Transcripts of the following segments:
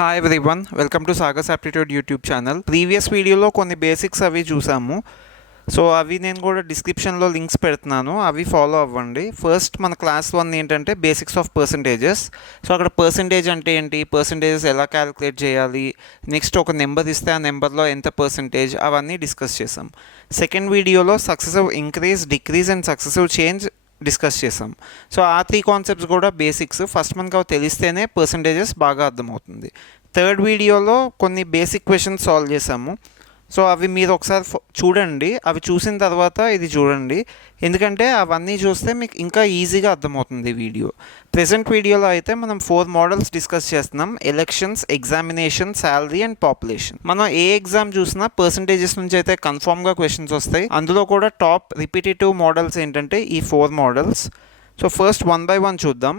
Hi everyone, welcome to Sagar's aptitude YouTube channel. Previous వీడియోలో కొన్ని basics అవి చూసాము. సో అవి నేను కూడా డిస్క్రిప్షన్లో లింక్స్ పెడుతున్నాను, అవి ఫాలో అవ్వండి. ఫస్ట్ మన క్లాస్ 1 ఏంటంటే బేసిక్స్ ఆఫ్ పర్సంటేజెస్. సో అక్కడ పర్సంటేజ్ అంటే ఏంటి, పర్సంటేజెస్ ఎలా క్యాలిక్యులేట్ చేయాలి, నెక్స్ట్ ఒక నెంబర్ ఇస్తే ఆ నెంబర్లో ఎంత పర్సంటేజ్, అవన్నీ డిస్కస్ చేసాం. సెకండ్ వీడియోలో successive increase, decrease and successive change discuss చేసాం. సో ఆ 3 కాన్సెప్ట్స్ కూడా బేసిక్స్. ఫస్ట్ మనకు అవి తెలిస్తేనే పర్సంటేజెస్ బాగా అర్థమవుతుంది. థర్డ్ వీడియోలో కొన్ని బేసిక్ క్వశ్చన్స్ సాల్వ్ చేసాము. సో అవి మీరు ఒకసారి చూడండి, అవి చూసిన తర్వాత ఇది చూడండి, ఎందుకంటే అవన్నీ చూస్తే మీకు ఇంకా ఈజీగా అర్థమవుతుంది వీడియో. ప్రెజెంట్ వీడియోలో అయితే మనం 4 మోడల్స్ డిస్కస్ చేస్తున్నాం: elections, examination, salary and population. మనం ఏ ఎగ్జామ్ చూసినా పర్సంటేజెస్ నుంచి అయితే కన్ఫామ్గా క్వశ్చన్స్ వస్తాయి. అందులో కూడా టాప్ రిపిటేటివ్ మోడల్స్ ఏంటంటే ఈ 4 మోడల్స్. సో ఫస్ట్ 1 by 1 చూద్దాం.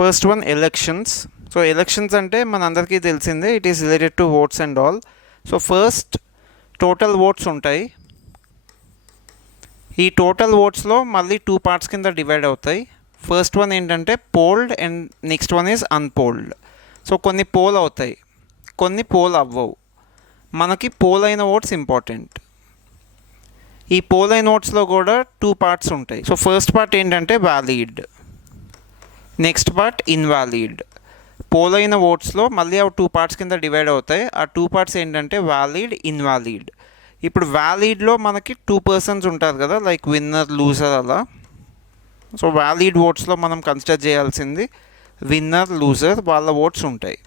First one elections. So elections అంటే మనందరికీ తెలిసిందే, it is related to votes and all. So first total votes ఉంటాయి. ఈ టోటల్ ఓట్స్లో మళ్ళీ 2 పార్ట్స్ కింద డివైడ్ అవుతాయి. ఫస్ట్ వన్ ఏంటంటే polled and next one is unpolled. So కొన్ని పోల్ అవుతాయి, కొన్ని పోల్ అవ్వవు. మనకి పోల్ అయిన ఓట్స్ ఇంపార్టెంట్. ఈ పోల్ అయిన ఓట్స్లో కూడా 2 పార్ట్స్ ఉంటాయి. సో ఫస్ట్ పార్ట్ ఏంటంటే valid, next part invalid. Poll అయిన ఓట్స్లో మళ్ళీ అవి 2 పార్ట్స్ కింద డివైడ్ అవుతాయి. ఆ 2 పార్ట్స్ ఏంటంటే వ్యాలిడ్, ఇన్వాలిడ్. ఇప్పుడు వ్యాలిడ్లో మనకి 2 పర్సన్స్ ఉంటారు కదా, లైక్ విన్నర్, లూజర్ అలా. సో వ్యాలిడ్ ఓట్స్లో మనం కన్సిడర్ చేయాల్సింది విన్నర్, లూజర్, వాళ్ళ ఓట్స్ ఉంటాయి.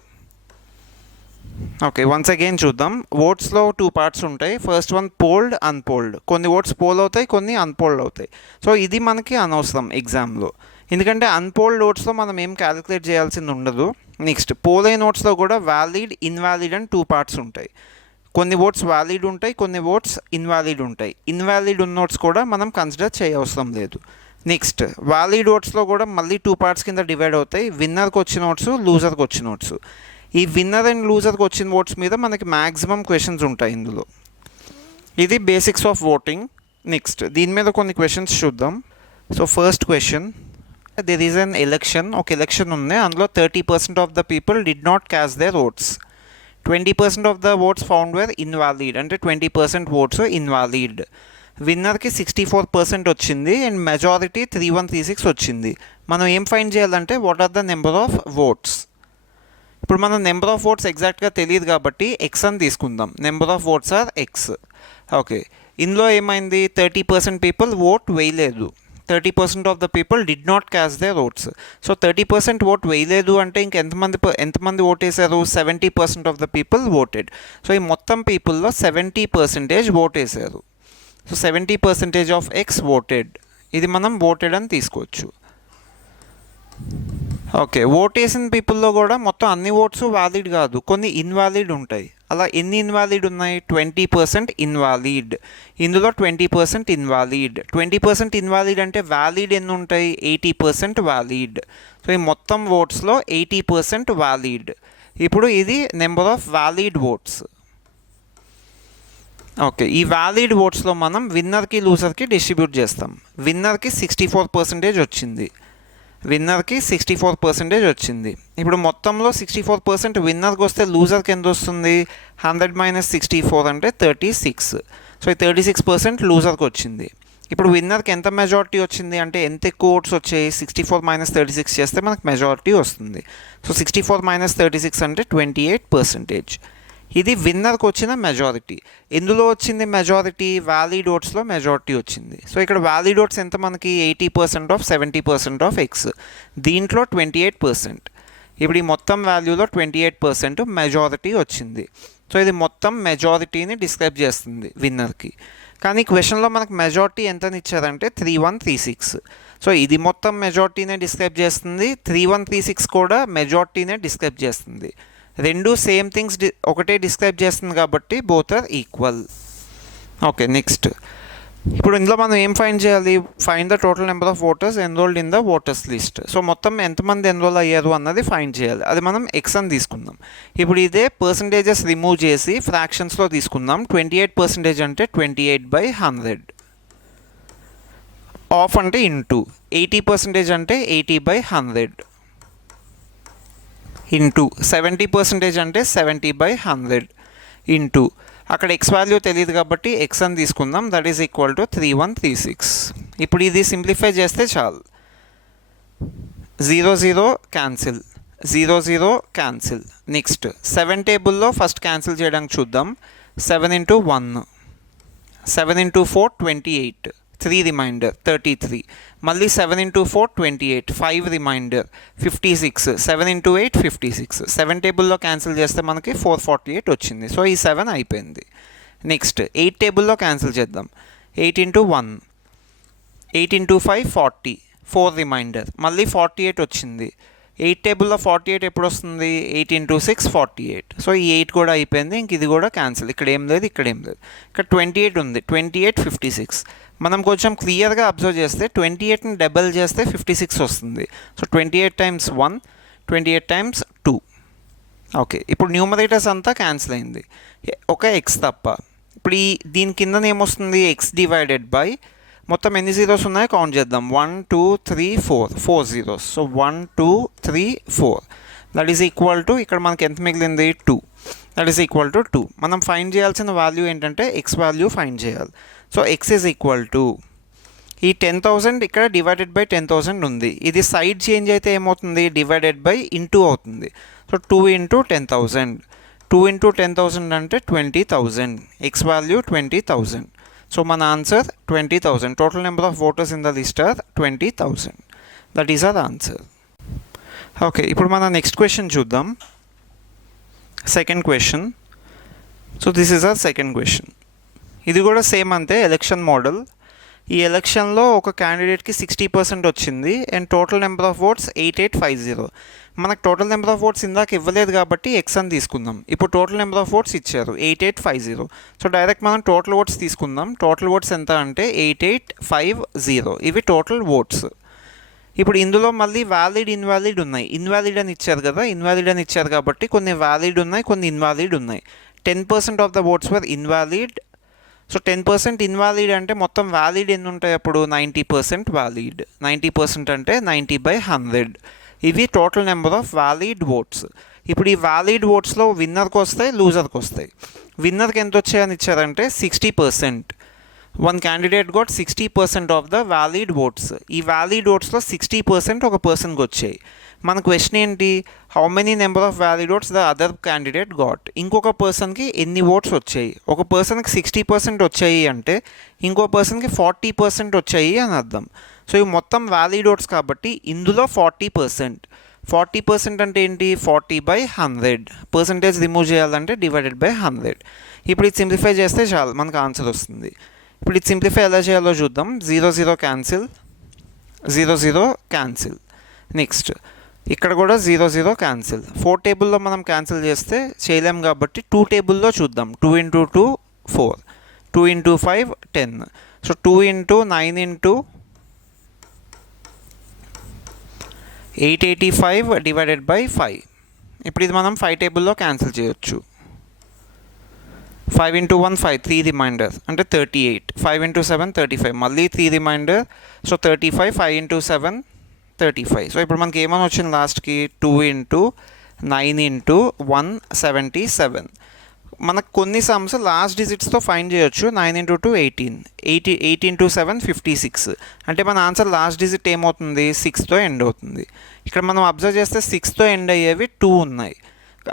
ఓకే, వన్స్ అగైన్ చూద్దాం. ఓట్స్లో 2 పార్ట్స్ ఉంటాయి. First one polled, unpolled. కొన్ని ఓట్స్ పోల్ అవుతాయి, కొన్ని అన్పోల్డ్ అవుతాయి. సో ఇది మనకి అనవసరం ఎగ్జామ్లో, ఎందుకంటే అన్పోల్డ్ ఓట్స్లో మనం ఏం క్యాలిక్యులేట్ చేయాల్సింది ఉండదు. నెక్స్ట్ పోల్ అయిన ఓట్స్లో కూడా వ్యాలిడ్, ఇన్వాలిడ్ అని 2 పార్ట్స్ ఉంటాయి. కొన్ని ఓట్స్ వ్యాలిడ్ ఉంటాయి, కొన్ని ఓట్స్ ఇన్వాలిడ్ ఉంటాయి. ఇన్వాలిడ్ ఉన్న ఓట్స్ కూడా మనం కన్సిడర్ చేయవసరం లేదు. నెక్స్ట్ వ్యాలిడ్ ఓట్స్లో కూడా మళ్ళీ 2 పార్ట్స్ కింద డివైడ్ అవుతాయి: విన్నర్కి వచ్చిన ఓట్స్, లూజర్కి వచ్చిన ఓట్స్. ఈ విన్నర్ అండ్ లూజర్కి వచ్చిన ఓట్స్ మీద మనకి మ్యాక్సిమం క్వశ్చన్స్ ఉంటాయి ఇందులో. ఇది బేసిక్స్ ఆఫ్ ఓటింగ్. నెక్స్ట్ దీని మీద కొన్ని క్వశ్చన్స్ చూద్దాం. So first question, there is an election. ఒక ఎలక్షన్ ఉంది, అందులో 30% of the people did not cast their votes. 20% of the votes found were invalid, అంటే 20% ఓట్స్ ఇన్వాలిడ్. విన్నర్కి 64% వచ్చింది అండ్ మెజారిటీ 3136 వచ్చింది. మనం ఏం ఫైండ్ చేయాలంటే what are the number of votes. ఇప్పుడు మనం నెంబర్ ఆఫ్ ఓట్స్ ఎగ్జాక్ట్గా తెలియదు కాబట్టి ఎక్స్ అని తీసుకుందాం. Number of votes are X. Okay, ఇందులో ఏమైంది, 30% పీపుల్ ఓట్ వేయలేదు, 30% of the people did not cast their votes. So 30% vote వేయలేదు అంటే ఎంతమంది ఓట్ వేసారు, 70% of the people voted. So ఈ మొత్తం పీపుల్లో 70% ఓట్ వేసారు. So 70% of X voted. ఇది మనం ఓటెడ్ అని తీసుకోవచ్చు. ఓకే, ఓట్ వేసిన పీపుల్లో కూడా మొత్తం అన్ని ఓట్స్ వ్యాలిడ్ కాదు, కొన్ని ఇన్వాలిడ్ ఉంటాయి. అలా ఎన్ని ఇన్వాలిడ్ ఉన్నాయి, 20% ఇన్వాలిడ్. ఇందులో 20% ఇన్వాలిడ్. 20% ఇన్వాలిడ్ అంటే వ్యాలిడ్ ఎన్ని ఉంటాయి, 80% వ్యాలిడ్. సో ఈ మొత్తం ఓట్స్లో 80% వ్యాలిడ్. ఇప్పుడు ఇది number of valid oats. Okay, ఈ వ్యాలిడ్ ఓట్స్లో మనం విన్నర్కి, లూజర్కి డిస్ట్రిబ్యూట్ చేస్తాం. విన్నర్కి 64% వచ్చింది, విన్నర్కి 64% వచ్చింది. ఇప్పుడు మొత్తంలో 64% విన్నర్కి వస్తే లూజర్కి ఎంత వస్తుంది, 100 - 64 అంటే 36. సో ఈ 36% లూజర్కి వచ్చింది. ఇప్పుడు విన్నర్కి ఎంత మెజారిటీ వచ్చింది అంటే ఎంత ఎక్కువ ఓట్స్ వచ్చాయి, 64 - 36 చేస్తే మనకు మెజారిటీ వస్తుంది. సో 64 - 36 అంటే 28%. ఇది విన్నర్కి వచ్చిన మెజారిటీ. ఎందులో వచ్చింది మెజారిటీ, వ్యాలిడ్ ఓట్స్లో మెజారిటీ వచ్చింది. సో ఇక్కడ వ్యాలిడ్ ఓట్స్ ఎంత మనకి, 80% ఆఫ్ 70% ఆఫ్ ఎక్స్. దీంట్లో 28%. ఇప్పుడు ఈ మొత్తం వాల్యూలో 28% మెజారిటీ వచ్చింది. సో ఇది మొత్తం మెజారిటీని డిస్క్రైబ్ చేస్తుంది విన్నర్కి. కానీ క్వశ్చన్లో మనకు మెజారిటీ ఎంతని ఇచ్చారంటే 3136. సో ఇది మొత్తం మెజారిటీనే డిస్క్రైబ్ చేస్తుంది, 3136 కూడా మెజారిటీనే డిస్క్రైబ్ చేస్తుంది. రెండు సేమ్ థింగ్స్ ఒకటే డిస్క్రైబ్ చేస్తుంది కాబట్టి both are equal. Okay, next ఇప్పుడు ఇందులో మనం ఏం ఫైండ్ చేయాలి, find the total number of voters enrolled in the voters list. So మొత్తం ఎంతమంది ఎన్రోల్ అయ్యారు అన్నది ఫైండ్ చేయాలి. అది మనం ఎక్స్ అని తీసుకుందాం. ఇప్పుడు ఇదే పర్సంటేజెస్ రిమూవ్ చేసి ఫ్రాక్షన్స్లో తీసుకుందాం. 28% అంటే 28/100. ఆఫ్ అంటే ఇంటూ. 80% అంటే 80/100. ఇంటూ 70% అంటే 70/100 ఇంటూ అక్కడ ఎక్స్ వాల్యూ తెలియదు కాబట్టి ఎక్స్ అని తీసుకుందాం, దట్ ఈస్ ఈక్వల్ టు 3136. ఇప్పుడు ఇది సింప్లిఫై చేస్తే చాలు. 0 0 క్యాన్సిల్, 0 0 క్యాన్సిల్. నెక్స్ట్ 7 టేబుల్లో ఫస్ట్ క్యాన్సిల్ చేయడానికి చూద్దాం. 7 × 1, 7 × 4 28, 3 రిమైండర్ 33, మళ్ళీ 7 × 4 28, 5 రిమైండర్ 56, 7 × 8 56. 7 టేబుల్లో క్యాన్సిల్ చేస్తే మనకి 448 వచ్చింది. సో ఈ 7 అయిపోయింది. నెక్స్ట్ 8 టేబుల్లో క్యాన్సిల్ చేద్దాం. 8 × 1, 8 × 5 40, 4 రిమైండర్, మళ్ళీ 48 వచ్చింది. 8 టేబుల్లో 48 ఎప్పుడు వస్తుంది? 8 × 6 48. సో ఈ 8 కూడా అయిపోయింది. ఇంక ఇది కూడా క్యాన్సిల్. ఇక్కడ ఏం లేదు, ఇక్కడ ఏం లేదు. ఇక్కడ 28 ఉంది, 28 56. మనం కొంచెం క్లియర్గా అబ్జర్వ్ చేస్తే 28ని డబల్ చేస్తే 56 వస్తుంది. సో 28 × 1, 28 × 2. ఓకే, ఇప్పుడు న్యూమరేటర్స్ అంతా క్యాన్సిల్ అయింది, ఒక ఎక్స్ తప్ప. ఇప్పుడు దీని కింద ఏమొస్తుంది? ఎక్స్ డివైడెడ్ బై మొత్తం ఎన్ని జీరోస్ ఉన్నాయో కౌంట్ చేద్దాం. 1 2 3 4, 4 zeros. So 1 2 3 4, that is equal to, ఇక్కడ మనకి ఎంత మిగిలింది? 2. That is equal to 2. మనం ఫైండ్ చేయాల్సిన వాల్యూ ఏంటంటే ఎక్స్ వాల్యూ ఫైండ్ చేయాలి. So X is equal to ఈ 10,000 ఇక్కడ డివైడెడ్ బై 10,000 ఉంది. ఇది సైడ్ చేంజ్ అయితే ఏమవుతుంది? డివైడెడ్ బై ఇంటూ అవుతుంది. సో 2 × 10,000, 2 × 10,000 అంటే 20,000. X value 20,000. సో మన answer 20,000. Total number of voters in the list are 20,000. That is our answer. Okay, ఇప్పుడు మన నెక్స్ట్ క్వశ్చన్ చూద్దాం. Second question. So this is our second question. ఇది కూడా same అంతే, election model. ఈ ఎలక్షన్లో ఒక క్యాండిడేట్కి 60% వచ్చింది and total number of oats 8850. మనకు టోటల్ నెంబర్ ఆఫ్ ఓట్స్ ఇందాక ఇవ్వలేదు కాబట్టి ఎక్స్ అని తీసుకుందాం. ఇప్పుడు టోటల్ నెంబర్ ఆఫ్ ఓట్స్ ఇచ్చారు 8850. సో డైరెక్ట్ మనం టోటల్ ఓట్స్ తీసుకుందాం. టోటల్ ఓట్స్ ఎంత అంటే 8850. ఇవి టోటల్ ఓట్స్. ఇప్పుడు ఇందులో మళ్ళీ వ్యాలిడ్ ఇన్వాలిడ్ ఉన్నాయి. ఇన్వాలిడ్ అని ఇచ్చారు కదా, ఇన్వాలిడ్ అని ఇచ్చారు కాబట్టి కొన్ని వ్యాలిడ్ ఉన్నాయి, కొన్ని ఇన్వాలిడ్ ఉన్నాయి. 10% of the votes were invalid. So 10% invalid అంటే మొత్తం వ్యాలిడ్ ఎన్ని ఉంటాయి అప్పుడు? 90% వ్యాలిడ్. 90% అంటే 90/100. ఇవి total number of valid oats. ఇప్పుడు ఈ వ్యాలిడ్ ఓట్స్లో విన్నర్కి వస్తాయి, లూజర్కి వస్తాయి. విన్నర్కి ఎంత వచ్చాయని ఇచ్చారంటే 60%. One candidate got 60% of the valid votes. ఈ వ్యాలిడ్ ఓట్స్లో 60% ఒక పర్సన్కి వచ్చాయి. మన క్వశ్చన్ ఏంటి? How many number of valid votes the other candidate got. ఇంకొక పర్సన్కి ఎన్ని ఓట్స్ వచ్చాయి? ఒక పర్సన్కి 60% వచ్చాయి అంటే ఇంకో పర్సన్కి 40% వచ్చాయి అని అర్థం. సో ఇవి మొత్తం వ్యాలిడ్ ఓట్స్ కాబట్టి ఇందులో 40%. 40% అంటే ఏంటి? 40/100. పర్సంటేజ్ రిమూవ్ చేయాలంటే డివైడెడ్ బై 100. ఇప్పుడు ఇది సింప్లిఫై చేస్తే చాలు, మనకు ఆన్సర్ వస్తుంది. ఇప్పుడు ఇది సింప్లిఫై ఎలా చేయాలో చూద్దాం. 0 0 క్యాన్సిల్, 0 0 క్యాన్సిల్. నెక్స్ట్ ఇక్కడ కూడా 0 0 క్యాన్సిల్. 4 టేబుల్లో మనం క్యాన్సిల్ చేస్తే చేయలేం కాబట్టి 2 టేబుల్లో చూద్దాం. 2 × 2 4, 2 × 5 10. So 2 × 9 × 885 divided by 5. ఇప్పుడు ఇది మనం 5 టేబుల్లో క్యాన్సిల్ చేయొచ్చు. 5 × 1 5, 3 రిమైండర్ అంటే 38. 5 × 7 35, మళ్ళీ 3 రిమైండర్. సో 35, 5 × 7 35. సో ఇప్పుడు మనకి ఏమని వచ్చింది లాస్ట్కి? 2 × 9 × 1 77. మనకు కొన్ని సమ్స్ లాస్ట్ డిజిట్స్తో ఫైండ్ చేయొచ్చు. 9 × 2 18, 8 × 7 56. అంటే మన ఆన్సర్ లాస్ట్ డిజిట్ ఏమవుతుంది? 6తో ఎండ్ అవుతుంది. ఇక్కడ మనం అబ్జర్వ్ చేస్తే 6తో ఎండ్ అయ్యేవి 2 ఉన్నాయి,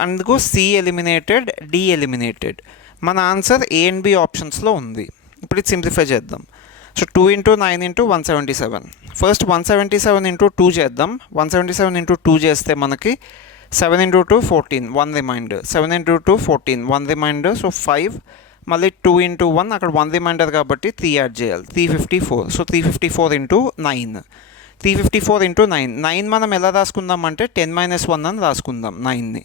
అందుకు సి ఎలిమినేటెడ్, డి ఎలిమినేటెడ్. మన ఆన్సర్ ఏ అండ్ బి ఆప్షన్స్లో ఉంది. ఇప్పుడు ఇది సింప్లిఫై చేద్దాం. సో 2 × 9 × 177. ఫస్ట్ 177 × 2 చేద్దాం. 177 × 2 చేస్తే మనకి 7 × 2 14, 1 రిమైండర్. 7 × 2 14, 1 రిమైండర్. సో 5, మళ్ళీ 2 × 1, అక్కడ 1 రిమైండర్ కాబట్టి 3 యాడ్ చేయాలి. 354. సో 354 × 9. 354 × 9. 9 మనం ఎలా రాసుకుందాం అంటే 10 - 1 అని రాసుకుందాం 9ని.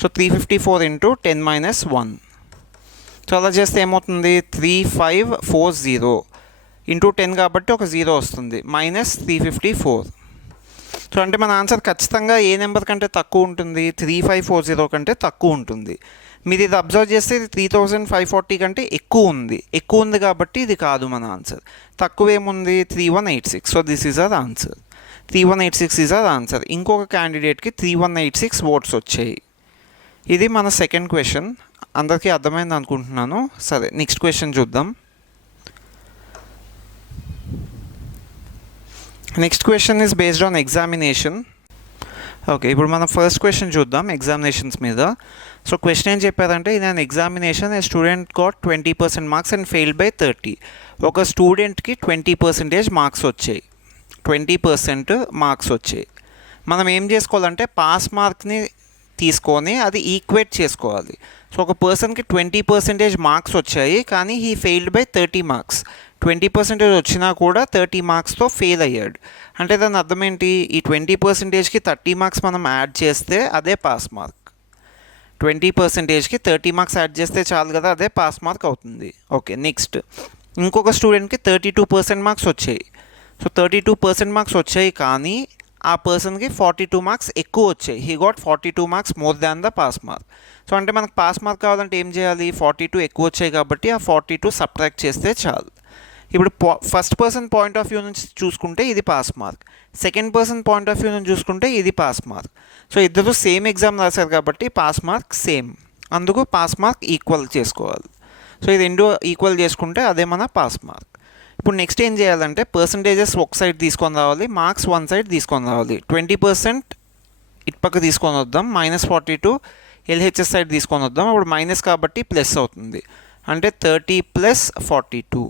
సో 354 × 10 - 1. సో అలా చేస్తే ఏమవుతుంది? 3540 × 10 కాబట్టి ఒక 0 వస్తుంది, -354. సో అంటే మన ఆన్సర్ ఖచ్చితంగా ఏ నెంబర్ కంటే తక్కువ ఉంటుంది? 3540 కంటే తక్కువ ఉంటుంది. మీరు ఇది అబ్జర్వ్ చేస్తే ఇది 3540 కంటే ఎక్కువ ఉంది కాబట్టి ఇది కాదు మన ఆన్సర్. తక్కువ ఏముంది? 3186. So this is our answer. 3186 is our answer. ఇంకొక క్యాండిడేట్కి 3186 ఓట్స్ వచ్చాయి. ఇది మన సెకండ్ క్వశ్చన్. అందరికీ అర్థమైంది అనుకుంటున్నాను. సరే, నెక్స్ట్ క్వశ్చన్ చూద్దాం. Next question is based on examination. Okay, ఇప్పుడు మనం ఫస్ట్ క్వశ్చన్ చూద్దాం ఎగ్జామినేషన్స్ మీద. సో క్వశ్చన్ ఏం చెప్పారంటే, in an examination A student got 20% marks and failed by 30. ఒక స్టూడెంట్కి 20% మార్క్స్ వచ్చాయి. 20% మార్క్స్ వచ్చాయి. మనం ఏం చేసుకోవాలంటే పాస్ మార్క్ని తీసుకొని అది ఈక్వేట్ చేసుకోవాలి. సో ఒక పర్సన్కి 20% మార్క్స్ వచ్చాయి, కానీ హీ ఫెయిల్డ్ బై 30 మార్క్స్. 20% వచ్చినా కూడా 30 మార్క్స్తో ఫెయిల్ అయ్యాడు. అంటే దాని అర్థం ఏంటి? ఈ 20%కి 30 మార్క్స్ మనం యాడ్ చేస్తే అదే పాస్ మార్క్. 20%కి 30 మార్క్స్ యాడ్ చేస్తే చాలు కదా, అదే పాస్ మార్క్ అవుతుంది. ఓకే, నెక్స్ట్ ఇంకొక స్టూడెంట్కి 32% మార్క్స్ వచ్చాయి. సో 32% మార్క్స్ వచ్చాయి, కానీ ఆ పర్సన్కి 42 మార్క్స్ ఎక్కువ వచ్చాయి. He got 42 marks more than the pass mark. So అంటే మనకు పాస్ మార్క్ కావాలంటే ఏం చేయాలి? 42 ఎక్కువ వచ్చాయి కాబట్టి ఆ 42 సబ్ట్రాక్ట్ చేస్తే చాలు. ఇప్పుడు first person point of view నుంచి చూసుకుంటే ఇది pass mark, second person point of view నుంచి చూసుకుంటే ఇది పాస్ మార్క్. సో ఇద్దరు సేమ్ ఎగ్జామ్ రాశారు కాబట్టి పాస్ మార్క్ సేమ్, అందుకు పాస్ మార్క్ ఈక్వల్ చేసుకోవాలి. సో ఇది రెండు ఈక్వల్ చేసుకుంటే అదే మన పాస్ మార్క్. ఇప్పుడు నెక్స్ట్ ఏం చేయాలంటే పర్సంటేజెస్ ఒక సైడ్ తీసుకొని రావాలి, మార్క్స్ వన్ సైడ్ తీసుకొని రావాలి. 20% ఇటుపక్క తీసుకొని వద్దాం, -42 ఎల్హెచ్ఎస్ సైడ్ తీసుకొని వద్దాం. అప్పుడు మైనస్ కాబట్టి ప్లస్ అవుతుంది. అంటే 30 + 42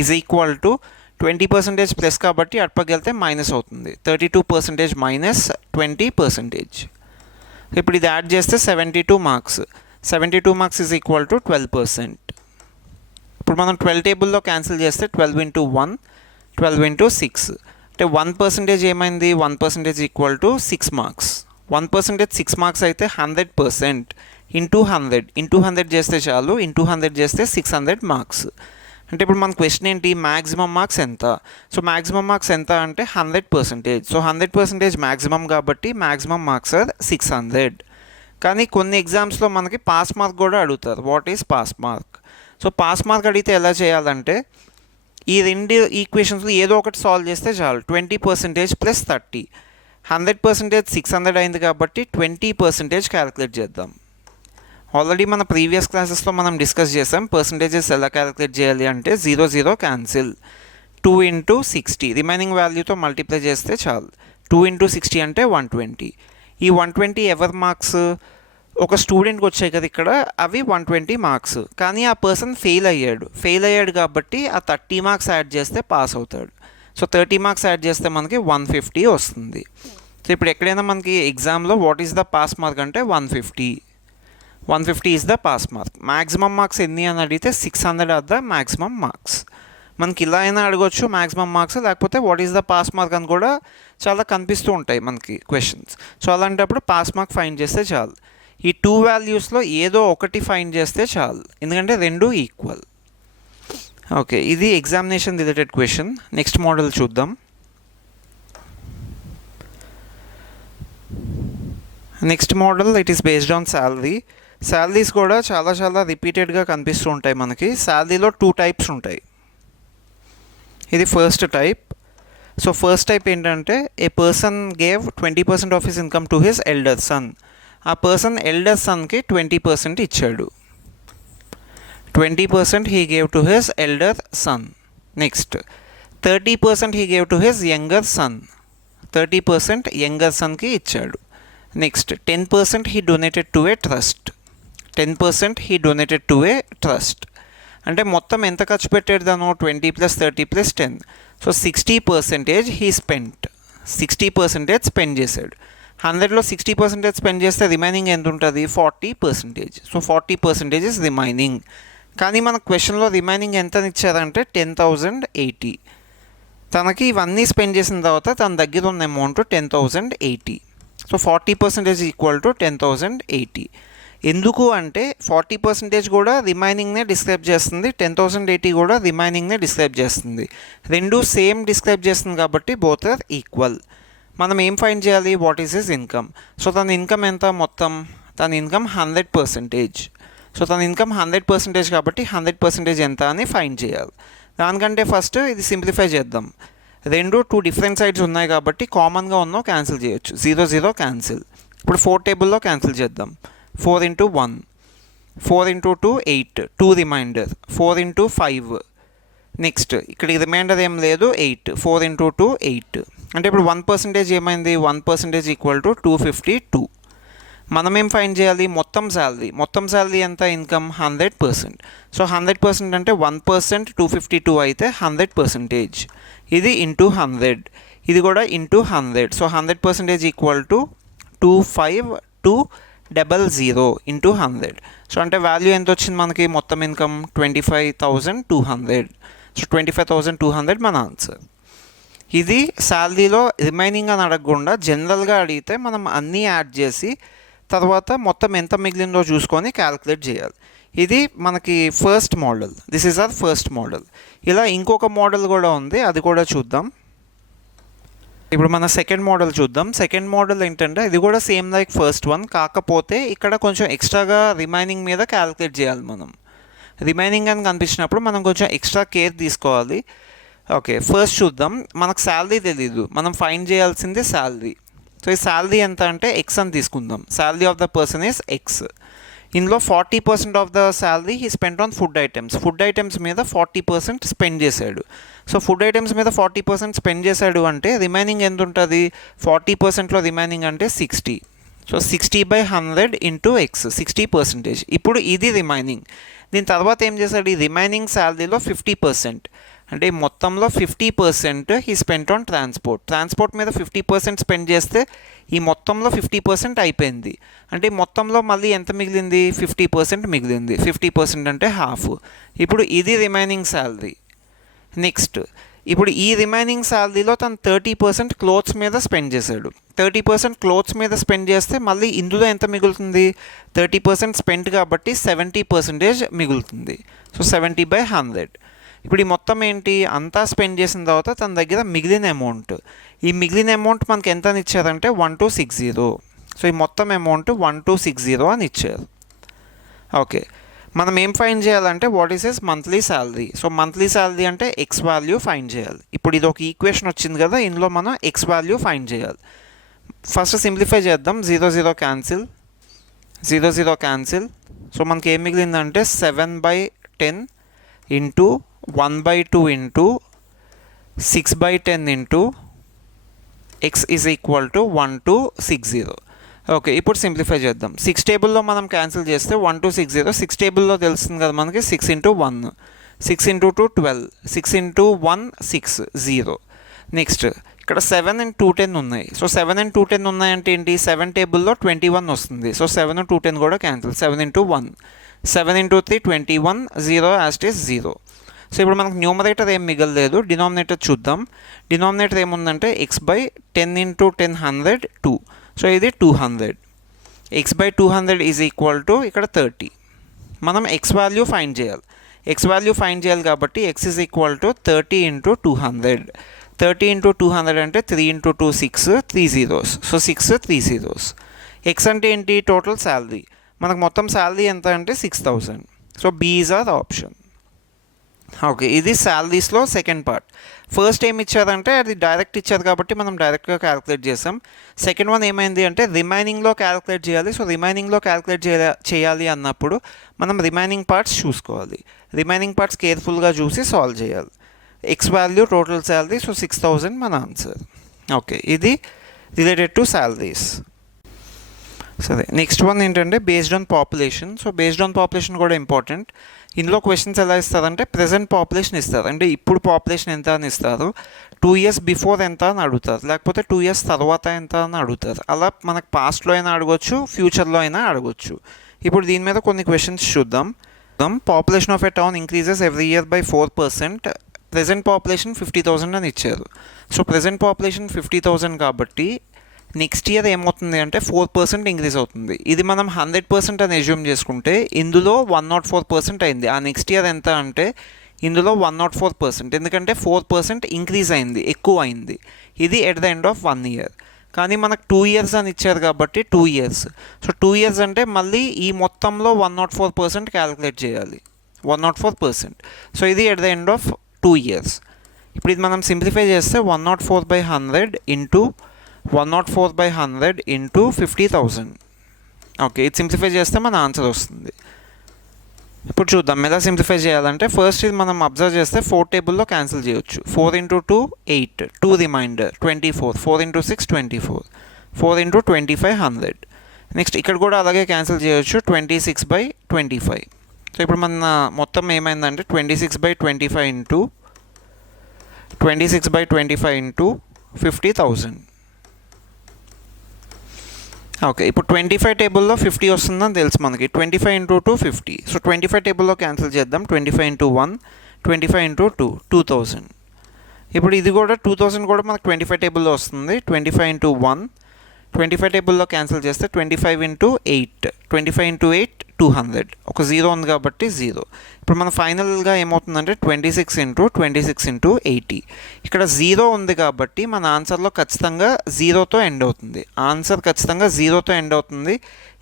ఈజ్ ఈక్వల్ టు 20% ప్లస్ కాబట్టి అటుపక్క వెళ్తే మైనస్ అవుతుంది. 32% మైనస్ 20%. ఇప్పుడు ఇది యాడ్ చేస్తే 72 marks. 72 marks is equal to 12%. ఇప్పుడు మనం 12 టేబుల్లో క్యాన్సిల్ చేస్తే 12 × 1, 12 × 6. అంటే 1% ఏమైంది? 1% ఈక్వల్ టు 6 మార్క్స్. 1% 6 మార్క్స్ అయితే 100% × 100 × 100 చేస్తే చాలు. × 100 చేస్తే 600 మార్క్స్. అంటే ఇప్పుడు మన క్వశ్చన్ ఏంటి? మ్యాక్సిమం మార్క్స్ ఎంత? సో మ్యాక్సిమం మార్క్స్ ఎంత అంటే 100%. సో 100% మ్యాక్సిమం కాబట్టి మ్యాక్సిమం మార్క్స్ ఆర్ 600. కానీ కొన్ని ఎగ్జామ్స్లో మనకి పాస్ మార్క్ కూడా అడుగుతారు. What is pass mark? So pass mark అడిగితే ఎలా చేయాలంటే ఈ రెండు ఈక్వేషన్స్లో ఏదో ఒకటి సాల్వ్ చేస్తే చాలు. 20% + 30, 100% 600 అయింది కాబట్టి 20% క్యాలిక్యులేట్ చేద్దాం. ఆల్రెడీ మన ప్రీవియస్ క్లాసెస్లో మనం డిస్కస్ చేసాం పర్సంటేజెస్ ఎలా క్యాలిక్యులేట్ చేయాలి అంటే 0 0 క్యాన్సిల్, 2 × 60 రిమైనింగ్ వాల్యూతో మల్టిప్లై చేస్తే చాలు. 2 × 60 అంటే 120. ఈ 120 ఎవరి మార్క్స్? ఒక స్టూడెంట్కి వచ్చాయి కదా ఇక్కడ, అవి 120 మార్క్స్. కానీ ఆ పర్సన్ ఫెయిల్ అయ్యాడు కాబట్టి ఆ 30 మార్క్స్ యాడ్ చేస్తే పాస్ అవుతాడు. సో 30 మార్క్స్ యాడ్ చేస్తే మనకి 150 వస్తుంది. సో ఇప్పుడు ఎక్కడైనా మనకి ఎగ్జామ్లో what is the pass mark అంటే 150 is the pass mark. Maximum marks ఎన్ని అని అడిగితే 600 ఆర్ ద మ్యాక్సిమం మార్క్స్. మనకి ఇలా అయినా అడగొచ్చు మ్యాక్సిమం మార్క్స్, లేకపోతే what is the pass mark అని కూడా చాలా కనిపిస్తూ ఉంటాయి మనకి క్వశ్చన్స్. సో అలాంటప్పుడు పాస్ మార్క్ ఫైండ్ చేస్తే చాలు. ఈ 2 వాల్యూస్లో ఏదో ఒకటి ఫైండ్ చేస్తే చాలు, ఎందుకంటే రెండు ఈక్వల్. ఓకే, ఇది examination related question. Next model చూద్దాం. Next model it is based on salary. Salaries కూడా చాలా రిపీటెడ్గా కనిపిస్తూ ఉంటాయి మనకి. శాలరీలో 2 టైప్స్ ఉంటాయి. ఇది first type. So first type ఏంటంటే a person gave 20% of his income to his elder son. ఆ పర్సన్ ఎల్డర్ సన్కి 20% ఇచ్చాడు. 20% he gave to his elder son. Next 30% he gave to his younger son. 30% younger సన్కి ఇచ్చాడు. Next 10% he donated to a trust. 10% he donated to a trust. అంటే మొత్తం ఎంత ఖర్చు పెట్టాడు దాను? 20 + 30 + 10. So 60% he spent. 60% స్పెండ్ చేశాడు. 100లో 60% స్పెండ్ చేస్తే రిమైనింగ్ ఎంత ఉంటుంది? 40%. So 40% is remaining. కానీ మన క్వశ్చన్లో రిమైనింగ్ ఎంత ఇచ్చారంటే 10,080. తనకి ఇవన్నీ స్పెండ్ చేసిన తర్వాత తన దగ్గర ఉన్న అమౌంట్ 10,080. So 40% equal to 10,080. ఎందుకు అంటే 40% కూడా రిమైనింగ్నే డిస్క్రైబ్ చేస్తుంది, 10,080 కూడా రిమైనింగ్నే డిస్క్రైబ్ చేస్తుంది. రెండు సేమ్ డిస్క్రైబ్ చేస్తుంది కాబట్టి బోత్ ఆర్ ఈక్వల్. మనం ఏం ఫైండ్ చేయాలి? What is his income. So తన ఇన్కమ్ ఎంత? మొత్తం తన ఇన్కమ్ 100%. సో తన ఇన్కమ్ 100% కాబట్టి 100% ఎంత అని ఫైండ్ చేయాలి. దానికంటే ఫస్ట్ ఇది సింప్లిఫై చేద్దాం. రెండు 2 డిఫరెంట్ సైడ్స్ ఉన్నాయి కాబట్టి కామన్గా ఉన్నో క్యాన్సిల్ చేయొచ్చు. 0 0 క్యాన్సిల్. ఇప్పుడు 4 టేబుల్లో క్యాన్సిల్ చేద్దాం. 4 into 1, 4 into 2 8, 2 reminder, 4 into 5, next ఇక్కడ రిమైండర్ ఏం లేదు 8, 4 into 2 8. అంటే ఇప్పుడు 1% ఏమైంది, 1% ఈక్వల్ టు 252. మనం ఏం ఫైండ్ చేయాలి, మొత్తం శాలరీ ఎంత, ఇన్కమ్ 100%. సో 100% అంటే 1% 252 అయితే 100%. ఇది ఇంటూ 100, ఇది కూడా into 100. So 100% equal to 25200 into 100. So అంటే వాల్యూ ఎంత వచ్చింది మనకి, మొత్తం ఇన్కమ్ 25,200. సో 25,200 మన ఆన్సర్. ఇది శాలరీలో రిమైనింగ్ అని అడగకుండా జనరల్గా అడిగితే మనం అన్నీ యాడ్ చేసి తర్వాత మొత్తం ఎంత మిగిలిందో చూసుకొని క్యాలిక్యులేట్ చేయాలి. ఇది మనకి first model. This is hour first model. ఇలా ఇంకొక మోడల్ కూడా ఉంది, అది కూడా చూద్దాం. ఇప్పుడు మన సెకండ్ మోడల్ చూద్దాం. సెకండ్ మోడల్ ఏంటంటే ఇది కూడా సేమ్ లైక్ ఫస్ట్ వన్, కాకపోతే ఇక్కడ కొంచెం ఎక్స్ట్రాగా రిమైనింగ్ మీద క్యాలిక్యులేట్ చేయాలి. మనం రిమైనింగ్ అని కనిపించినప్పుడు మనం కొంచెం ఎక్స్ట్రా కేర్ తీసుకోవాలి. ఓకే, ఫస్ట్ చూద్దాం. మనకు శాలరీ తెలీదు, మనం ఫైండ్ చేయాల్సిందే శాలరీ. సో ఈ శాలరీ ఎంత అంటే ఎక్స్ అని తీసుకుందాం. Salary of the person is X. ఇందులో 40% of the salary he spend on food items మీద 40% స్పెండ్ చేశాడు. సో ఫుడ్ ఐటమ్స్ మీద 40% స్పెండ్ చేశాడు అంటే రిమైనింగ్ ఎంత ఉంటుంది, 40%లో రిమైనింగ్ అంటే 60. So 60/100 into X, 60%. ఇప్పుడు ఇది రిమైనింగ్. దీని తర్వాత ఏం చేశాడు, ఈ రిమైనింగ్ శాలరీలో 50%, అంటే మొత్తంలో 50% హీ స్పెండ్ ఆన్ ట్రాన్స్పోర్ట్ మీద 50% స్పెండ్ చేస్తే ఈ మొత్తంలో 50% అయిపోయింది. అంటే మొత్తంలో మళ్ళీ ఎంత మిగిలింది, 50% మిగిలింది. 50% అంటే హాఫ్. ఇప్పుడు ఇది రిమైనింగ్ శాలరీ. నెక్స్ట్ ఇప్పుడు ఈ రిమైనింగ్ శాలరీలో తను 30% క్లోత్స్ మీద స్పెండ్ చేశాడు. 30% క్లోత్స్ మీద స్పెండ్ చేస్తే మళ్ళీ ఇందులో ఎంత మిగులుతుంది, 30% స్పెండ్ కాబట్టి 70% మిగులుతుంది. సో 70/100. ఇప్పుడు ఈ మొత్తం ఏంటి, అంతా స్పెండ్ చేసిన తర్వాత తన దగ్గర మిగిలిన అమౌంట్, ఈ మిగిలిన అమౌంట్ మనకి ఎంత అని ఇచ్చారంటే 1260. సో ఈ మొత్తం అమౌంట్ 1260 అని ఇచ్చారు. ఓకే, మనం ఏం ఫైండ్ చేయాలంటే what is his monthly salary. So monthly salary అంటే ఎక్స్ వాల్యూ ఫైండ్ చేయాలి. ఇప్పుడు ఇది ఒక ఈక్వేషన్ వచ్చింది కదా, ఇందులో మనం ఎక్స్ వాల్యూ ఫైండ్ చేయాలి. ఫస్ట్ సింప్లిఫై చేద్దాం. 0 0 క్యాన్సిల్, 0 0 క్యాన్సిల్. సో మనకి ఏం మిగిలిందంటే 7/10 into 1/2 into 6/10 into X is equal to 1260. Okay, ఇప్పుడు సింప్లిఫై చేద్దాం. 6 టేబుల్లో మనం క్యాన్సిల్ చేస్తే 1260. 6 టేబుల్లో తెలుస్తుంది కదా మనకి, 6 into 1, 6 into 2 12, 6 into 1 6 0. నెక్స్ట్ ఇక్కడ 7 and 2 10 ఉన్నాయి. సో 7 and 2 10 ఉన్నాయంటే ఏంటి, 7 టేబుల్లో 21 వస్తుంది. సో 7 2 10 కూడా cancel. 7 into 1, 7 into 3 21, 0 as it is 0. So ఇప్పుడు మనకు న్యూమరేటర్ ఏం మిగలలేదు, డినామినేటర్ చూద్దాం. డినామినేటర్ ఏముందంటే x/10 into 10 100 2. సో ఇది 200. x/200 ఈజ్ ఈక్వల్ టు ఇక్కడ 30. మనం ఎక్స్ వాల్యూ ఫైండ్ చేయాలి. కాబట్టి x is equal to 30 into 200. 30 into 200 అంటే 3 into 2 6, 3 zeros. So 6 3 zeros. X అంటే ఏంటి, టోటల్ శాలరీ. మనకు మొత్తం శాలరీ ఎంత అంటే 6000. So B is our option. Okay, ఇది శాలరీస్లో సెకండ్ పార్ట్. ఫస్ట్ ఏమి ఇచ్చారంటే అది డైరెక్ట్ ఇచ్చారు కాబట్టి మనం డైరెక్ట్గా క్యాలిక్యులేట్ చేసాం. సెకండ్ వన్ ఏమైంది అంటే రిమైనింగ్లో క్యాలిక్యులేట్ చేయాలి. సో రిమైనింగ్లో క్యాలిక్యులేట్ చేయాలి అన్నప్పుడు మనం రిమైనింగ్ పార్ట్స్ చూసుకోవాలి. రిమైనింగ్ పార్ట్స్ కేర్ఫుల్గా చూసి సాల్వ్ చేయాలి. X value, total salary, so 6000 మన ఆన్సర్. ఓకే, ఇది రిలేటెడ్ టు శాలరీస్. సరే, నెక్స్ట్ వన్ ఏంటంటే based on population. So based on population కూడా ఇంపార్టెంట్. ఇందులో క్వశ్చన్స్ ఎలా ఇస్తారంటే ప్రజెంట్ పాపులేషన్ ఇస్తారు, అంటే ఇప్పుడు పాపులేషన్ ఎంత అని ఇస్తారు, 2 years బిఫోర్ ఎంత అని అడుగుతారు, లేకపోతే 2 years తర్వాత ఎంత అని అడుగుతారు. అలా మనకు పాస్ట్లో అయినా అడగొచ్చు, ఫ్యూచర్లో అయినా అడగొచ్చు. ఇప్పుడు దీని మీద కొన్ని క్వశ్చన్స్ చూద్దాం. Population of a town increases every year by 4%. Present population 50,000 అని ఇచ్చారు. సో ప్రెజెంట్ పాపులేషన్ 50,000 కాబట్టి నెక్స్ట్ ఇయర్ ఏమవుతుంది అంటే 4% ఇంక్రీజ్ అవుతుంది. ఇది మనం 100% అని అజ్యూమ్ చేసుకుంటే ఇందులో 104% అయింది. ఆ నెక్స్ట్ ఇయర్ ఎంత అంటే ఇందులో 104%, ఎందుకంటే 4% ఇంక్రీజ్ అయింది, ఎక్కువ అయింది. ఇది at the end of 1 year. కానీ మనకు 2 years అని ఇచ్చారు కాబట్టి 2 years. సో 2 years అంటే మళ్ళీ ఈ మొత్తంలో 104% క్యాలిక్యులేట్ చేయాలి. 104%. సో ఇది at the end of 2 years. ఇప్పుడు ఇది మనం సింప్లిఫై చేస్తే 104/100 ఇంటూ 104/100 ఇంటూ 50,000. ఓకే, ఇది సింప్లిఫై చేస్తే మన ఆన్సర్ వస్తుంది. ఇప్పుడు చూద్దాం ఎలా సింప్లిఫై చేయాలంటే ఫస్ట్ ఇది మనం అబ్జర్వ్ చేస్తే 4 టేబుల్లో క్యాన్సిల్ చేయొచ్చు. 4 × 2 8, 2 రిమైండర్ 24, 4 × 6 24, 4 × 25 100. నెక్స్ట్ ఇక్కడ కూడా అలాగే క్యాన్సిల్ చేయొచ్చు 26/25. సో ఇప్పుడు మన మొత్తం ఏమైందంటే 26/25 ఇంటూ 26/25 ఇంటూ 50,000. ఓకే, ఇప్పుడు 25 టేబుల్లో 50 వస్తుందని తెలుసు మనకి. 25 × 2 50. సో 25 టేబుల్లో క్యాన్సిల్ చేద్దాం. 25 × 1, 25 × 2 2000. ఇప్పుడు ఇది కూడా 2000 కూడా మనకు 25 టేబుల్లో వస్తుంది. 25 × 1, 25 టేబుల్లో క్యాన్సిల్ చేస్తే 25 × 8, 25 × 8 200. ఒక 0 ఉంది కాబట్టి 0. ఇప్పుడు మన ఫైనల్గా ఏమవుతుందంటే 26 × 26 × 80. ఇక్కడ 0 ఉంది కాబట్టి మన ఆన్సర్లో ఖచ్చితంగా 0తో ఎండ్ అవుతుంది. ఆన్సర్ ఖచ్చితంగా 0తో ఎండ్ అవుతుంది.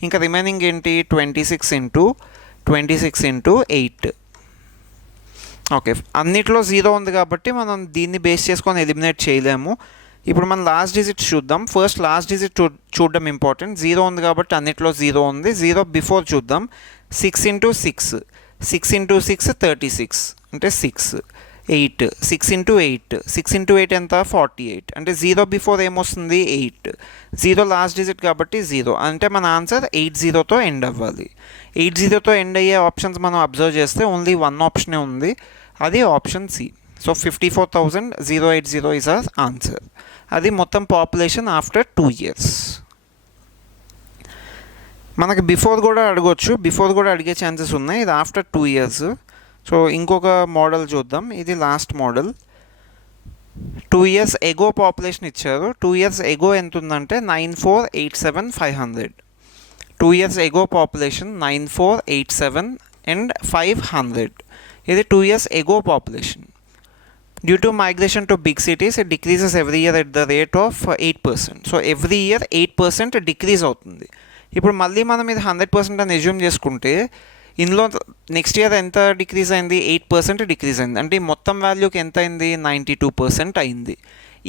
ఇంకా రిమైనింగ్ ఏంటి 26 × 26 × 8. ఓకే, అన్నిట్లో 0 ఉంది కాబట్టి మనం దీన్ని బేస్ చేసుకొని ఎలిమినేట్ చేయలేము. ఇప్పుడు మనం లాస్ట్ డిజిట్స్ చూద్దాం. ఫస్ట్ లాస్ట్ డిజిట్ చూడడం ఇంపార్టెంట్. 0 ఉంది కాబట్టి అన్నిట్లో 0 ఉంది. 0 బిఫోర్ చూద్దాం. 6 × 6, 6 × 6 36 అంటే 6, 8, 6 × 8, 6 × 8 ఎంత 48 అంటే 0 బిఫోర్ ఏమొస్తుంది 8. 0 లాస్ట్ డిజిట్ కాబట్టి 0 అంటే మన ఆన్సర్ 80తో ఎండ్ అవ్వాలి. 80తో ఎండ్ అయ్యే ఆప్షన్స్ మనం అబ్జర్వ్ చేస్తే ఓన్లీ వన్ ఆప్షనే ఉంది, అది option C. So 54,080 is our answer. అది మొత్తం పాపులేషన్ ఆఫ్టర్ 2 years. మనకి బిఫోర్ కూడా అడగొచ్చు, బిఫోర్ కూడా అడిగే ఛాన్సెస్ ఉన్నాయి. ఇది ఆఫ్టర్ 2 years. సో ఇంకొక మోడల్ చూద్దాం. ఇది last model. 2 years ago population ఇచ్చారు. 2 years ఎగో ఎంత ఉందంటే 9487,500. 2 years ఎగో పాపులేషన్ 9487 and 500. ఇది 2 years ago population. Due to migration to big cities, it decreases every year at the rate of 8%. So every year 8% decrease అవుతుంది. ఇప్పుడు మళ్ళీ మనం ఇది 100% అని అజ్యూమ్ చేసుకుంటే ఇందులో నెక్స్ట్ ఇయర్ ఎంత డిక్రీజ్ అయింది 8% డిక్రీజ్ అయింది. అంటే మొత్తం వాల్యూకి ఎంత అయింది 92% అయింది.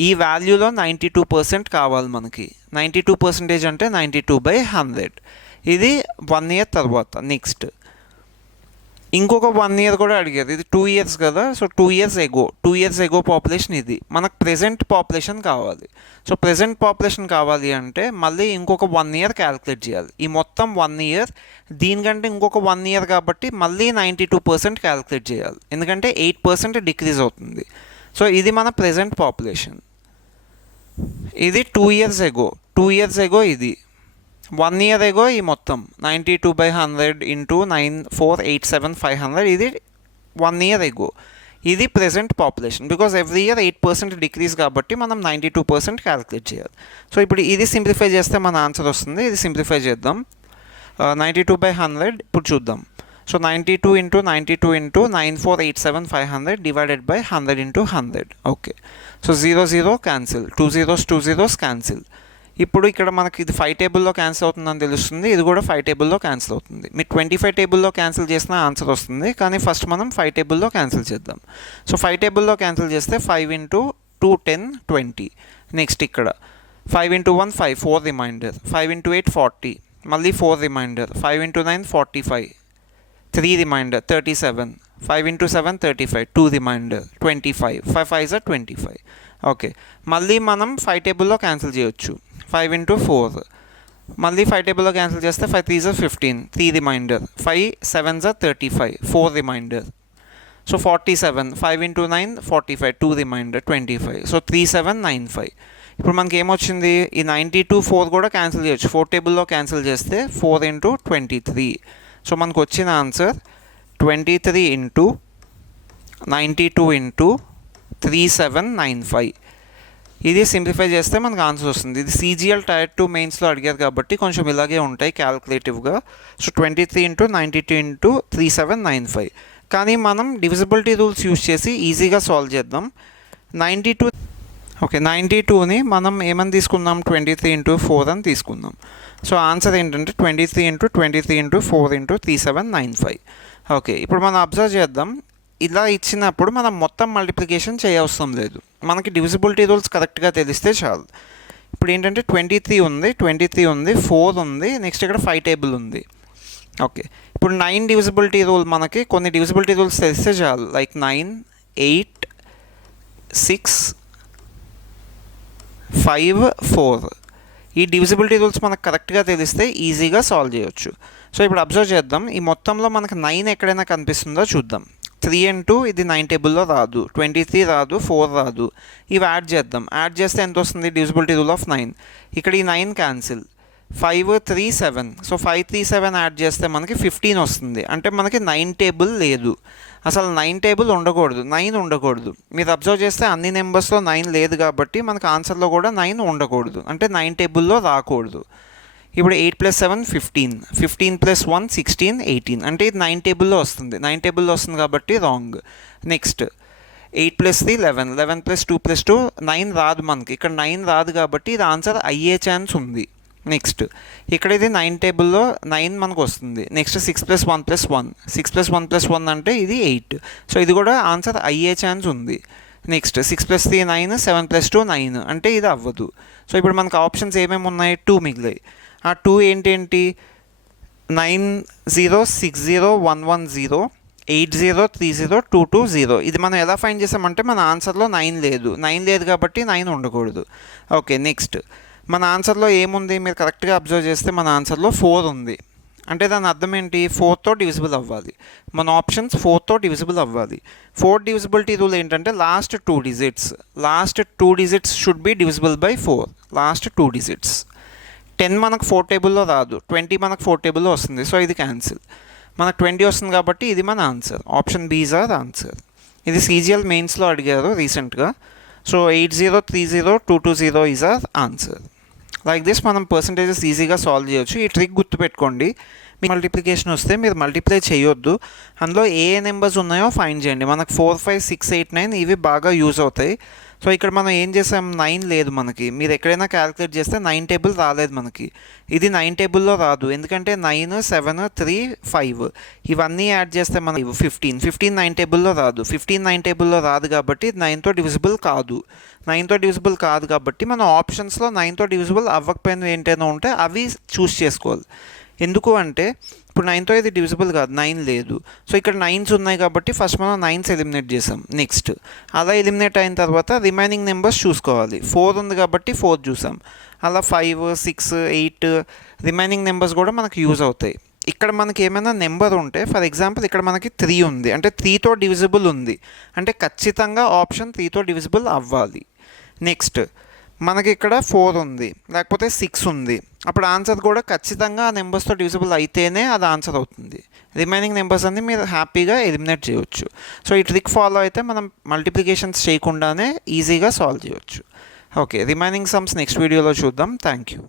ఈ వాల్యూలో 92% కావాలి మనకి. 92% అంటే 92/100. ఇది 1 year తర్వాత. నెక్స్ట్ ఇంకొక 1 year కూడా అడిగారు. ఇది 2 years కదా. సో 2 years ఎగో పాపులేషన్ ఇది. మనకు ప్రెజెంట్ పాపులేషన్ కావాలి. సో ప్రెజెంట్ పాపులేషన్ కావాలి అంటే మళ్ళీ ఇంకొక 1 year క్యాలిక్యులేట్ చేయాలి. ఈ మొత్తం 1 year దీనికంటే ఇంకొక 1 year కాబట్టి మళ్ళీ 92% క్యాలిక్యులేట్ చేయాలి. ఎందుకంటే 8% డిక్రీజ్ అవుతుంది. సో ఇది మన ప్రెజెంట్ పాపులేషన్. ఇది 2 years ఎగో ఇది 1 year ఎగో ఈ మొత్తం 92/100 ఇంటూ 9487,500 ఇది 1 year ఎగో. ఇది present population. Because every year 8% decrease కాబట్టి మనం 92% క్యాలిక్యులేట్ చేయాలి. సో ఇప్పుడు ఇది సింప్లిఫై చేస్తే మన ఆన్సర్ వస్తుంది. ఇది సింప్లిఫై చేద్దాం. 92/100 ఇప్పుడు చూద్దాం. So 92 × 92 × 9487,500 divided by 100 × 100. Okay, so 0 0 cancel, 2 zeros 2 zeros cancel. ఇప్పుడు ఇక్కడ మనకి ఇది 5 టేబుల్లో క్యాన్సిల్ అవుతుందని తెలుస్తుంది. ఇది కూడా 5 టేబుల్లో క్యాన్సిల్ అవుతుంది. మీరు 25 టేబుల్లో క్యాన్సిల్ చేసిన ఆన్సర్ వస్తుంది. కానీ ఫస్ట్ మనం 5 టేబుల్లో క్యాన్సిల్ చేద్దాం. సో 5 టేబుల్లో క్యాన్సిల్ చేస్తే 5 × 2 10 20. నెక్స్ట్ ఇక్కడ 5 × 1 5, 4 రిమైండర్. 5 × 8 40, మళ్ళీ 4 reminder. 5 × 9 45, 3 reminder 37. 5 × 7 35, 2 reminder 25. 5 5s are 25. Okay, మళ్ళీ మనం 5 టేబుల్లో క్యాన్సిల్ చేయొచ్చు. 5 × 4, మళ్ళీ 5 టేబుల్లో క్యాన్సిల్ చేస్తే 5 3s are 15, 3 reminder. 5 7s are 35, 4 reminder. So 47. 5 × 9 45, 2 reminder 25. So 3795. ఇప్పుడు మనకి ఏమొచ్చింది ఈ 92 4 కూడా క్యాన్సిల్ చేయొచ్చు. 4 టేబుల్లో క్యాన్సిల్ చేస్తే 4 × 23. సో మనకు వచ్చిన ఆన్సర్ 23 × 92 × 3795. ఇది సింప్లిఫై చేస్తే మనకు ఆన్సర్ వస్తుంది. ఇది CGL Tier 2 మెయిన్స్లో అడిగారు కాబట్టి కొంచెం ఇలాగే ఉంటాయి క్యాలిక్యులేటివ్గా. సో 23 × 92 × 3795. కానీ మనం డివిజిబిలిటీ రూల్స్ యూజ్ చేసి ఈజీగా సాల్వ్ చేద్దాం. 92 ఓకే 92ని మనం ఏమని తీసుకుందాం 23 × 4 అని తీసుకుందాం. సో ఆన్సర్ ఏంటంటే 23 × 23 × 4 × 3795. ఓకే, ఇప్పుడు మనం అబ్జర్వ్ చేద్దాం. ఇలా ఇచ్చినప్పుడు మనం మొత్తం మల్టిప్లికేషన్ చేయవసరం లేదు, మనకి డివిజిబిలిటీ రూల్స్ కరెక్ట్గా తెలిస్తే చాలు. ఇప్పుడు ఏంటంటే 23 ఉంది, 4 ఉంది, నెక్స్ట్ ఇక్కడ 5 టేబుల్ ఉంది. ఓకే, ఇప్పుడు 9 డివిజిబిలిటీ రూల్, మనకి కొన్ని డివిజిబిలిటీ రూల్స్ తెలిస్తే చాలు, లైక్ 9, 8, 6, 5, 4. ఈ డివిజిబిలిటీ రూల్స్ మనకు కరెక్ట్గా తెలిస్తే ఈజీగా సాల్వ్ చేయొచ్చు. సో ఇప్పుడు అబ్జర్వ్ చేద్దాం, ఈ మొత్తంలో మనకు 9 ఎక్కడైనా కనిపిస్తుందో చూద్దాం. 3 and 2 ఇది 9 టేబుల్లో రాదు, 23 రాదు, 4 రాదు. ఇవి యాడ్ చేద్దాం, యాడ్ చేస్తే ఎంత వస్తుంది? Divisibility rule of 9. ఇక్కడ ఈ 9 క్యాన్సిల్, 5, 3, 7. సో 5, 3, 7 యాడ్ చేస్తే మనకి 15 వస్తుంది. అంటే మనకి 9 టేబుల్ లేదు, అసలు 9 టేబుల్ ఉండకూడదు, 9 ఉండకూడదు. మీరు అబ్జర్వ్ చేస్తే అన్ని నెంబర్స్లో 9 లేదు కాబట్టి మనకు ఆన్సర్లో కూడా 9 ఉండకూడదు, అంటే 9 టేబుల్లో రాకూడదు. ఇప్పుడు 8 + 7 15, 15 + 1 16, 18. అంటే ఇది 9 టేబుల్లో వస్తుంది, 9 టేబుల్లో వస్తుంది కాబట్టి రాంగ్. నెక్స్ట్ 8 + 3 11, 11 + 2 + 2 9 రాదు మనకి, ఇక్కడ 9 రాదు కాబట్టి ఇది ఆన్సర్ అయ్యే ఛాన్స్ ఉంది. నెక్స్ట్ ఇక్కడ ఇది 9 టేబుల్లో 9 మనకు వస్తుంది. నెక్స్ట్ 6 + 1 + 1, 6 + 1 + 1 అంటే ఇది 8. సో ఇది కూడా ఆన్సర్ అయ్యే ఛాన్స్ ఉంది. నెక్స్ట్ 6 + 3 9, 7 + 2 9, అంటే ఇది అవ్వదు. సో ఇప్పుడు మనకు ఆప్షన్స్ ఏమేమి ఉన్నాయి? 2 మిగిలాయి. ఆ 2 ఏంటి? 906011 8030 ఇది మనం ఎలా ఫైండ్ చేసామంటే మన ఆన్సర్లో 9 లేదు కాబట్టి 9 ఉండకూడదు. ఓకే, నెక్స్ట్ మన ఆన్సర్లో ఏముంది? మీరు కరెక్ట్గా అబ్జర్వ్ చేస్తే మన ఆన్సర్లో 4 ఉంది. అంటే దాని అర్థం ఏంటి? 4తో డివిజిబుల్ అవ్వాలి. మన ఆప్షన్స్ 4తో డివిజిబుల్ అవ్వాలి. 4 డివిజిబిలిటీ రూల్ ఏంటంటే last 2 digits should be divisible by 4. Last 2 digits. 10 మనకు 4 టేబుల్లో రాదు, 20 మనకు 4 టేబుల్లో వస్తుంది. సో ఇది క్యాన్సిల్. మనకు 20 వస్తుంది కాబట్టి ఇది మన ఆన్సర్. Option B is our answer. ఇది CGL మెయిన్స్లో అడిగారు రీసెంట్గా. సో 8030220 is our answer. Like this మనం పర్సంటేజెస్ ఈజీగా సాల్వ్ చేయొచ్చు. ఈ ట్రిక్ గుర్తుపెట్టుకోండి. మీకు మల్టిప్లికేషన్ వస్తే మీరు మల్టిప్లై చేయొద్దు, అందులో ఏ నెంబర్స్ ఉన్నాయో ఫైండ్ చేయండి. మనకు 4, 5, 6, 8, 9 ఇవి బాగా యూజ్ అవుతాయి. సో ఇక్కడ మనం ఏం చేసాం? 9 లేదు మనకి. మీరు ఎక్కడైనా క్యాలిక్యులేట్ చేస్తే 9 టేబుల్ రాలేదు మనకి. ఇది 9 టేబుల్లో రాదు, ఎందుకంటే 9, 7, 3, 5 ఇవన్నీ యాడ్ చేస్తే మనకి 15 9 టేబుల్లో రాదు. 15 9 టేబుల్లో రాదు కాబట్టి 9తో డివిజిబుల్ కాదు. 9తో డివిజిబుల్ కాదు కాబట్టి మన ఆప్షన్స్లో 9తో డివిజిబుల్ అవ్వకపోయినవి ఏంటైనా ఉంటే అవి చూస్ చేసుకోవాలి. ఎందుకు అంటే ఇప్పుడు 9తో ఇది డివిజిబుల్ కాదు, 9 లేదు. సో ఇక్కడ 9s ఉన్నాయి కాబట్టి ఫస్ట్ మనం 9s ఎలిమినేట్ చేసాం. నెక్స్ట్ అలా ఎలిమినేట్ అయిన తర్వాత రిమైనింగ్ నెంబర్స్ చూసుకోవాలి. 4 ఉంది కాబట్టి 4 చూసాం. అలా 5, 6, 8 రిమైనింగ్ నెంబర్స్ కూడా మనకు యూజ్ అవుతాయి. ఇక్కడ మనకి ఏమైనా నెంబర్ ఉంటే, ఫర్ ఎగ్జాంపుల్ ఇక్కడ మనకి 3 ఉంది, అంటే 3తో డివిజిబుల్ ఉంది, అంటే ఖచ్చితంగా ఆప్షన్ 3తో డివిజిబుల్ అవ్వాలి. నెక్స్ట్ మనకి ఇక్కడ 4 ఉంది, లేకపోతే 6 ఉంది, అప్పుడు ఆన్సర్ కూడా ఖచ్చితంగా ఆ నెంబర్స్తో డివిజిబుల్ అయితేనే అది ఆన్సర్ అవుతుంది. రిమైనింగ్ నెంబర్స్ అన్ని మీరు హ్యాపీగా ఎలిమినేట్ చేయవచ్చు. సో ఈ ట్రిక్ ఫాలో అయితే మనం మల్టిప్లికేషన్స్ చేయకుండానే ఈజీగా సాల్వ్ చేయవచ్చు. ఓకే, రిమైనింగ్ సమ్స్ నెక్స్ట్ వీడియోలో చూద్దాం. Thank you.